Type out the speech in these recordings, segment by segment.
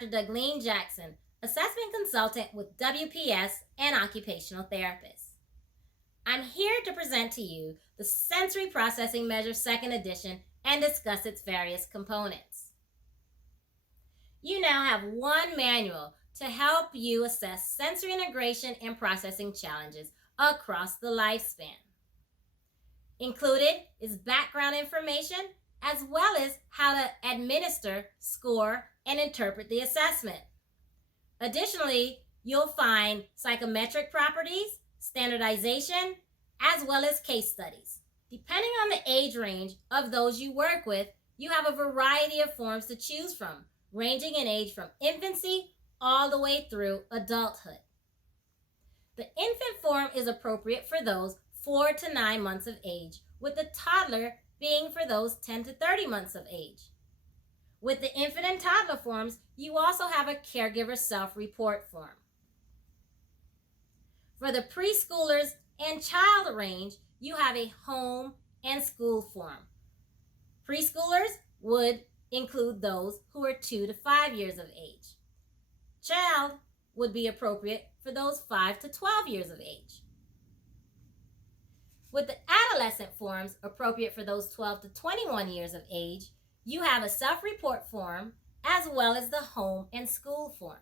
Dr. Dougleen Jackson, Assessment Consultant with WPS and Occupational Therapist. I'm here to present to you the Sensory Processing Measure 2nd Edition and discuss its various components. You now have one manual to help you assess sensory integration and processing challenges across the lifespan. Included is background information as well as how to administer, score, and interpret the assessment. Additionally, you'll find psychometric properties, standardization, as well as case studies. Depending on the age range of those you work with, you have a variety of forms to choose from, ranging in age from infancy all the way through adulthood. The infant form is appropriate for those 4 to 9 months of age, with the toddler being for those 10 to 30 months of age. With the infant and toddler forms, you also have a caregiver self-report form. For the preschoolers and child range, you have a home and school form. Preschoolers would include those who are 2 to 5 years of age. Child would be appropriate for those 5 to 12 years of age. With the adolescent forms appropriate for those 12 to 21 years of age, you have a self-report form as well as the home and school form.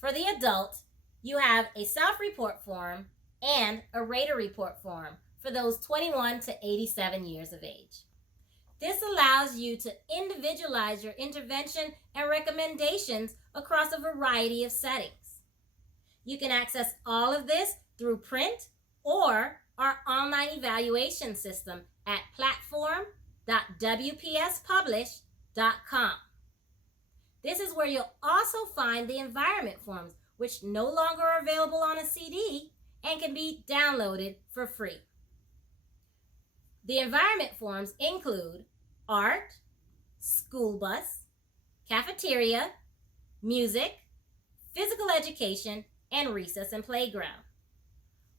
For the adult, you have a self-report form and a rater report form for those 21 to 87 years of age. This allows you to individualize your intervention and recommendations across a variety of settings. You can access all of this through print or our online evaluation system at platform.wpspublish.com. This is where you'll also find the environment forms, which no longer are available on a CD and can be downloaded for free. The environment forms include art, school bus, cafeteria, music, physical education, and recess and playground.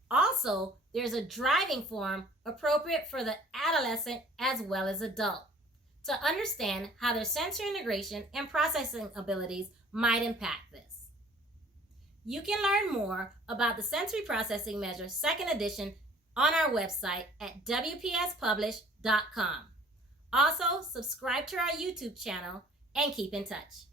Also, there's a driving form appropriate for the adolescent as well as adult to understand how their sensory integration and processing abilities might impact this. You can learn more about the Sensory Processing Measure 2nd Edition on our website at wpspublish.com. Also, subscribe to our YouTube channel and keep in touch.